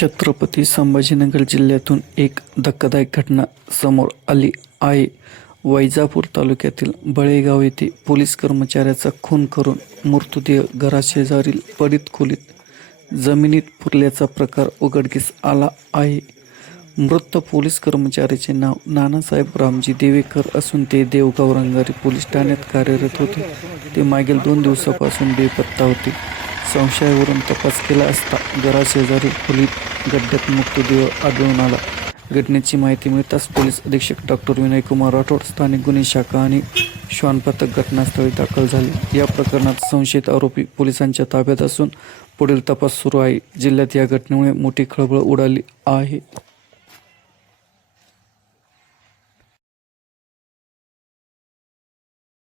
छत्रपती संभाजीनगर जिल्ह्यातून एक धक्कादायक घटना समोर आली आहे. वैजापूर तालुक्यातील बळेगाव येथे पोलीस कर्मचाऱ्याचा खून करून मृतदेह घराशेजारील पडीत खोलीत जमिनीत पुरल्याचा प्रकार उघडकीस आला आहे. मृत पोलीस कर्मचाऱ्याचे नाव नानासाहेब रामजी देवेकर असून ते देवगाव रंगारी पोलीस ठाण्यात कार्यरत होते. ते मागील दोन दिवसापासून बेपत्ता होते. संशयावरून तपास केला असता घराशेजारी खोलीत गड्ड्यात मृतदेह आढळून आला. घटनेची माहिती मिळताच पोलीस अधीक्षक डॉक्टर विनयकुमार राठोड स्थानिक गुन्हे शाखा आणि श्वान पथक घटनास्थळी दाखल झाले. या प्रकरणात संशयित आरोपी पोलिसांच्या ताब्यात असून पुढील तपास सुरू आहे. जिल्ह्यात या घटनेमुळे मोठी खळबळ उडाली आहे.